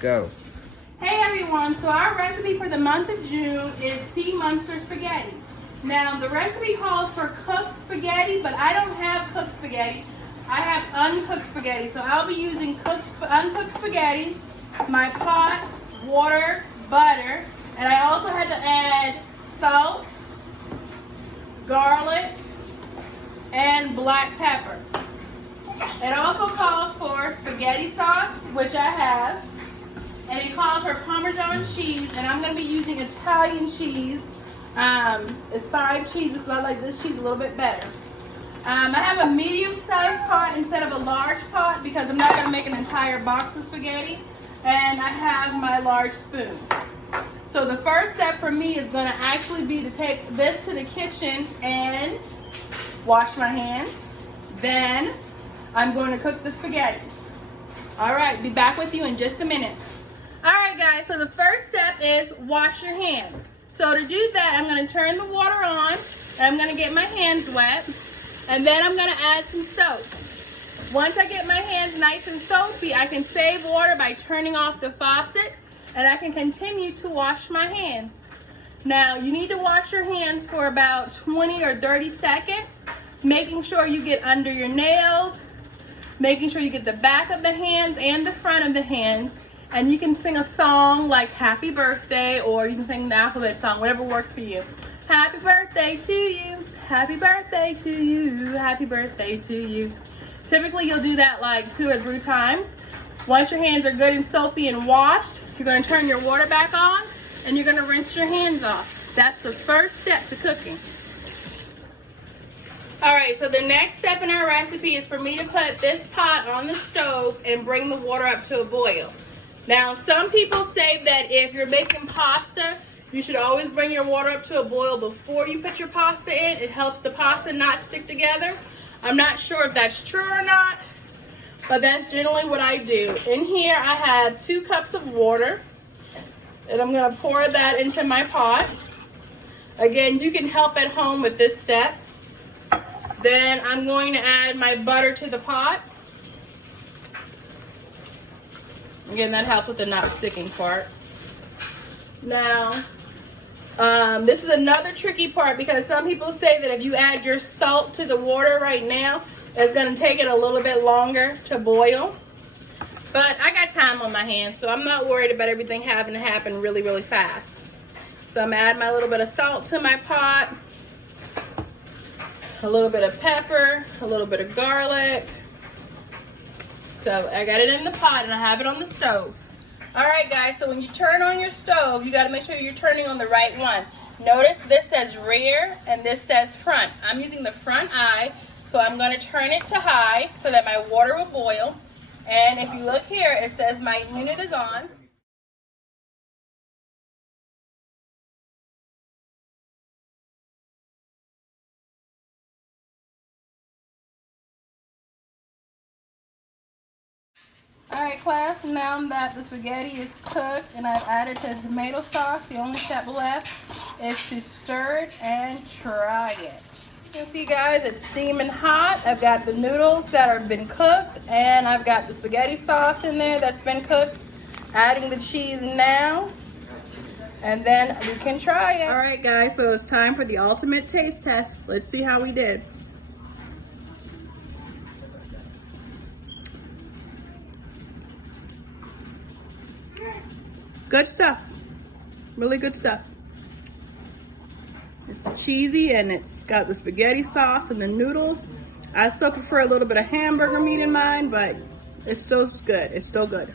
Go. Hey everyone, so our recipe for the month of June is sea monster spaghetti. Now the recipe calls for cooked spaghetti, but I don't have cooked spaghetti. I have uncooked spaghetti, so I'll be using uncooked spaghetti, my pot, water, butter, and I also had to add salt, garlic, and black pepper. It also calls for spaghetti sauce, which I have, and it calls for Parmesan cheese, and I'm going to be using Italian cheese. It's 5 cheeses, so I like this cheese a little bit better. I have a medium-sized pot instead of a large pot because I'm not going to make an entire box of spaghetti, and I have my large spoon. So the first step for me is going to actually be to take this to the kitchen and wash my hands. Then I'm going to cook the spaghetti. All right, be back with you in just a minute. All right, guys, so the first step is wash your hands. So to do that, I'm going to turn the water on, and I'm going to get my hands wet, and then I'm going to add some soap. Once I get my hands nice and soapy, I can save water by turning off the faucet, and I can continue to wash my hands. Now, you need to wash your hands for about 20 or 30 seconds, making sure you get under your nails, making sure you get the back of the hands and the front of the hands. And you can sing a song like Happy Birthday, or you can sing the alphabet song, whatever works for you. Happy birthday to you, happy birthday to you, happy birthday to you. Typically you'll do that like 2 or 3 times. Once your hands are good and soapy and washed, you're going to turn your water back on and you're going to rinse your hands off. That's the first step to cooking. Alright, so the next step in our recipe is for me to put this pot on the stove and bring the water up to a boil. Now, some people say that if you're making pasta, you should always bring your water up to a boil before you put your pasta in. It helps the pasta not stick together. I'm not sure if that's true or not, but that's generally what I do. In here, I have 2 cups of water, and I'm going to pour that into my pot. Again, you can help at home with this step. Then I'm going to add my butter to the pot. Again, that helps with the not sticking part. Now, this is another tricky part because some people say that if you add your salt to the water right now, it's going to take it a little bit longer to boil. But I got time on my hands, so I'm not worried about everything having to happen really, really fast. So I'm adding my little bit of salt to my pot, a little bit of pepper, a little bit of garlic. So I got it in the pot and I have it on the stove. Alright guys, so when you turn on your stove, you got to make sure you're turning on the right one. Notice this says rear and this says front. I'm using the front eye, so I'm going to turn it to high so that my water will boil. And if you look here, it says my unit is on. Alright class, now that the spaghetti is cooked and I've added the tomato sauce, the only step left is to stir it and try it. You can see guys, it's steaming hot. I've got the noodles that have been cooked and I've got the spaghetti sauce in there that's been cooked. Adding the cheese now and then we can try it. Alright guys, so it's time for the ultimate taste test. Let's see how we did. Good stuff. Really good stuff. It's cheesy and it's got the spaghetti sauce and the noodles. I still prefer a little bit of hamburger meat in mine, but it's still good. It's still good.